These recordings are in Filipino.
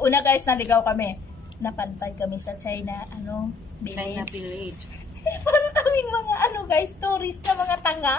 Una guys, naligaw kami. Napantay kami sa China, China village. village. Parang kaming mga guys, tourist na mga tanga.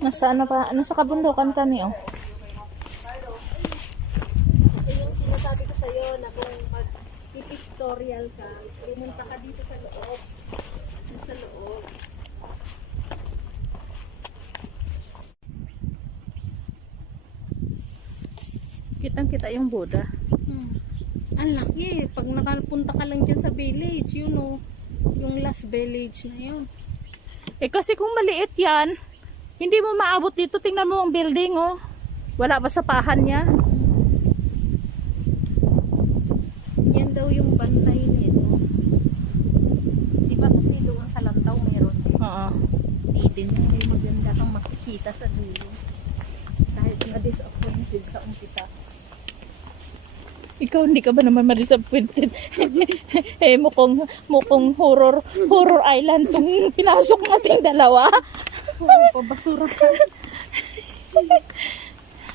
Nasa nasa kabundukan kami oh. Yung sinasabi ko sa'yo na kung mag-pictorial ka, pumunta ka dito sa loob. Sa loob. Kitang-kita yung Buddha. Ang laki. Pag nakapunta ka lang dyan sa village, yung last village na yun. Eh kasi kung maliit yan, hindi mo maabot dito. Tingnan mo ang building oh. Wala ba sa pahan niya? Yan daw yung bantay nito. Di ba kasi doon sa Lantaw meron? Oo. Eden yung may maganda kang makikita sa dulo. Kahit na-disappointed sa umpisa. Ikaw hindi ka ba naman ma-disappointed? Eh mukhang horror island tong pinasok nating dalawa. Oo, pabasura ka.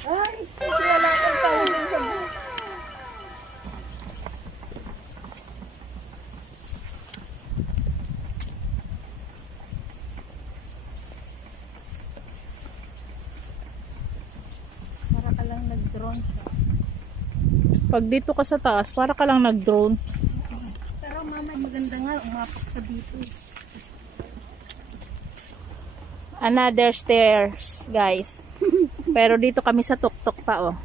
Ay, kasi wala kang tawag sa buhay. Para ka lang nag-drone siya. Pag dito ka sa taas, para ka lang nag-drone. Pero mama, maganda nga umapak ka dito. Another stairs, guys. Pero dito kami sa tuktok pa, oh.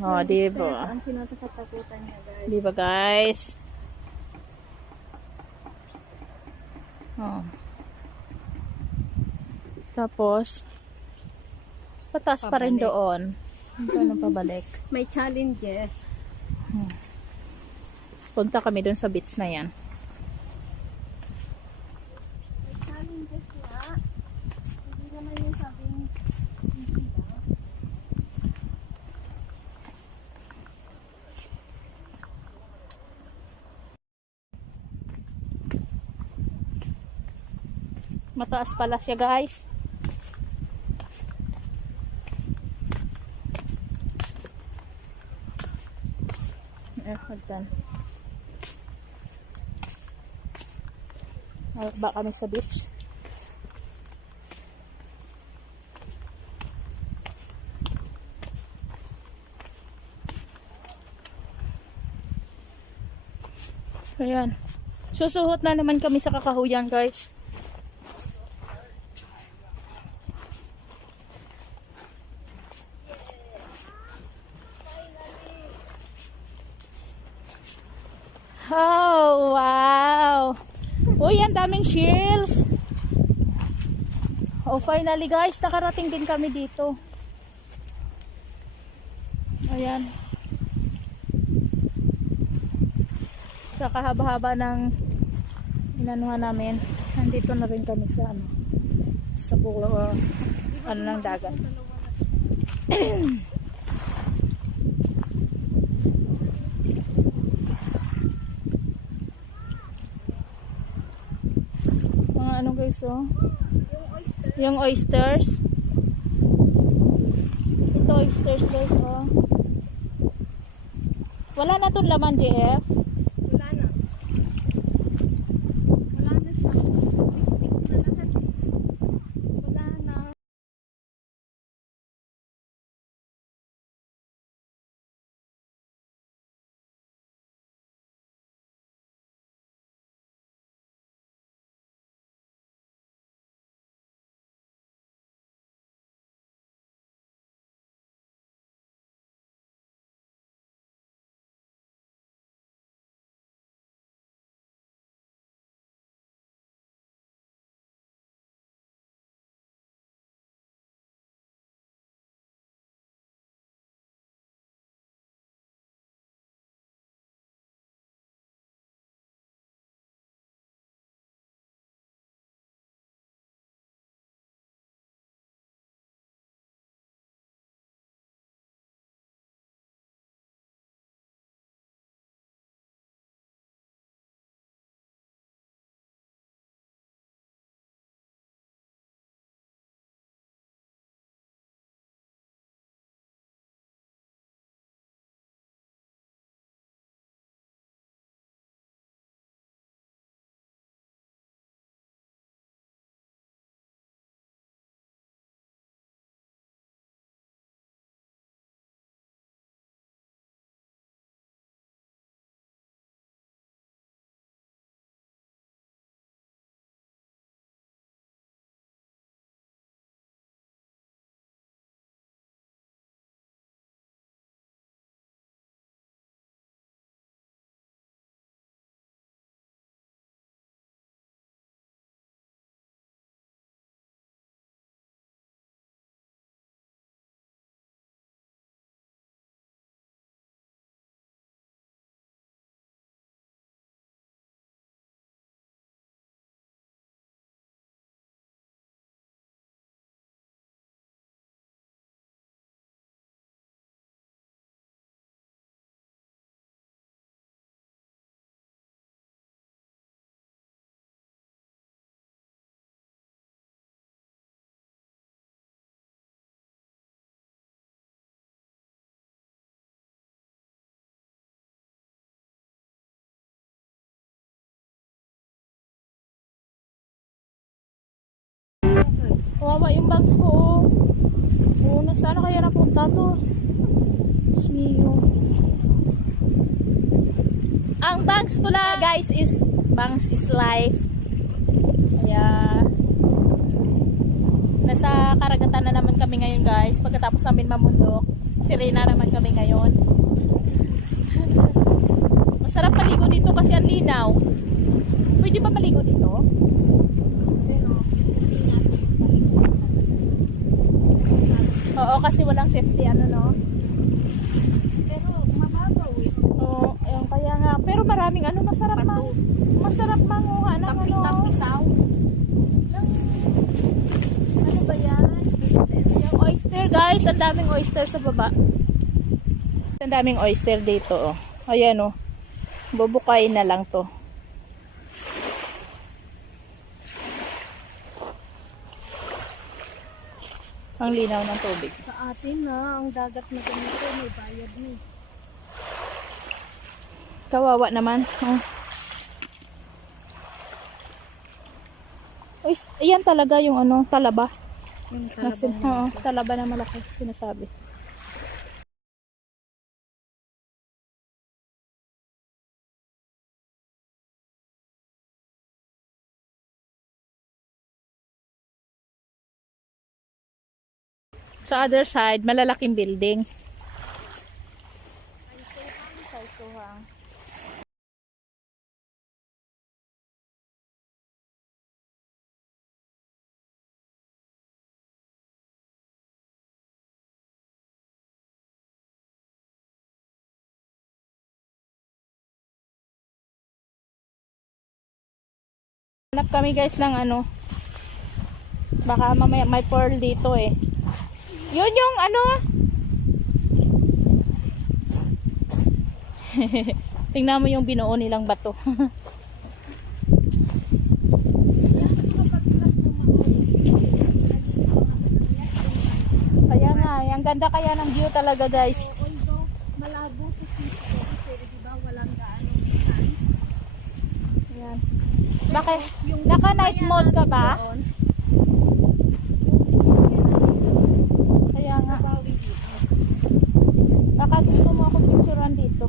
Oh, di ba? Ang kinatatakutan niya, guys. Di ba, guys? Oh. Tapos, pataas pa rin Pabalik. doon. Ano pabalik? May challenges. Punta kami doon sa beach na yan. May challenges nga. Hindi naman yung sabing easy lang. Mataas pala siya, guys. Hagdan. Ba kami sa beach. Ayan. Susuhot na naman kami sa kakahuyan, guys. Oh, wow. Uy, ang daming shells. Oh, finally guys, nakarating din kami dito. Ayan. Sa kahaba-haba ng inanuhan namin, nandito na rin kami sa sa bulo, ng dagat. Guys, oh. Yung oysters. Ito oysters, guys, oh. Wala na tong laman, JF. Kawawa yung bags ko. Oh. Oo, nasaan na kaya napunta to? Diyos mio. Ang bags ko na guys is bangs is life. Kaya nasa karagatan na naman kami ngayon guys. Pagkatapos namin mamundok, sirena naman kami ngayon. Masarap maligo dito kasi ang linaw. Pwede ba maligo dito? Pero, hindi natin Oo, kasi walang safety ano no. pero, mababaw eh. Oo, ayun kaya nga. Pero maraming ano, masarap manguha ng ano. Tapi-tapisaw. Ano ba yan? Yung oyster guys, ang daming oyster sa baba. Ang daming oyster dito oh. Ayan oh. Bubukain na lang to. Ang linaw ng tubig. Sa atin na, ang dagat na ganito, may bayad ni. Kawawa naman. Oh. Ayan talaga yung ano, talaba. Yung Oo, talaba na malaki sinasabi. Sa other side, malalaking building. Hanap kami guys ng ano. Baka mamaya may pearl dito eh. Yun yung ano. Tingnan mo yung binuo nilang bato. Kaya nga, ang ganda kaya ng view talaga guys. Although, malabo sa sito, kasi diba walang gaano sun. Ayan. Bakit? Naka night mode ka ba? Kaya nga. Baka gusto mo ako picturean dito.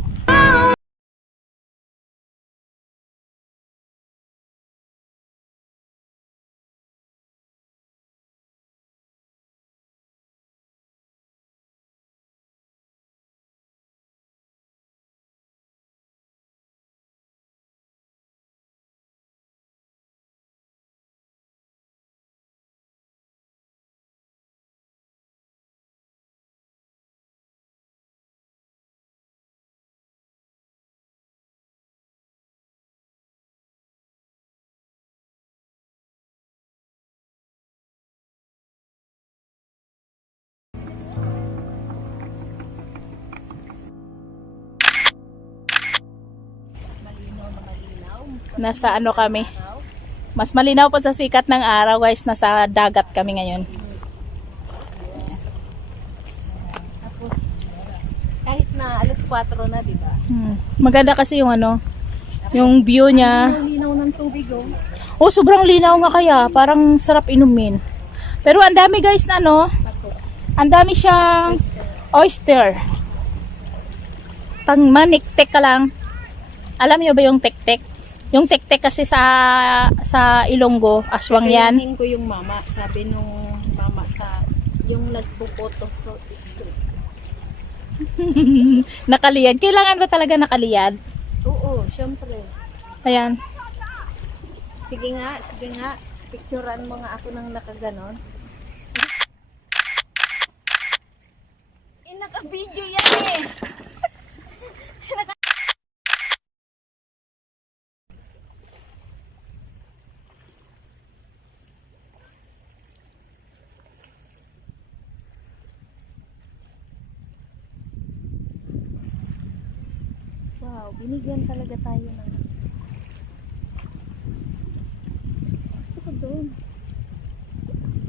Nasa ano kami? Mas malinaw pa sa sikat ng araw guys. Nasa dagat kami ngayon. Kahit na alas 4 na, diba? Maganda kasi yung ano, yung view niya. Ang linaw ng tubig, oh. Oh, sobrang linaw nga kaya. Parang sarap inumin. Pero ang dami guys na ano. Ang dami siyang oyster. Pang maniktek ka lang. Alam niyo ba yung tek-tek? Yung tek-tek kasi sa Ilonggo, aswang yan. Kaya ko yung mama, sabi nung mama sa yung nagpupoto so Nakaliyad. Kailangan ba talaga nakaliyad? oo, syempre. Ayan. Sige nga. Picturean mo nga ako ng nakaganon. Naka-video yan eh. Wow, binigyan talaga tayo ng gusto ko doon.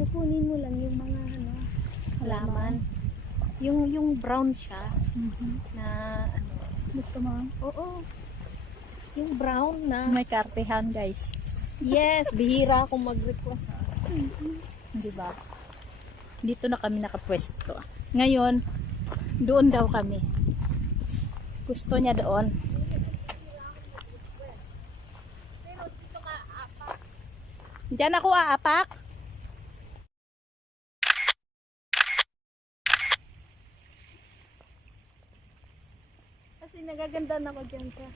Kukunin mo lang yung mga ano, halaman. Yung brown siya na ano. Gusto mo? Oo. Yung brown na. May kartehan guys. Yes, bihira akong mag-request. Di ba? Dito na kami nakapwesto. Ngayon, doon daw kami. Gusto niya doon. Pero dito ka, apat. Diyan ako aapak. Kasi nagaganda na ako dyan siya.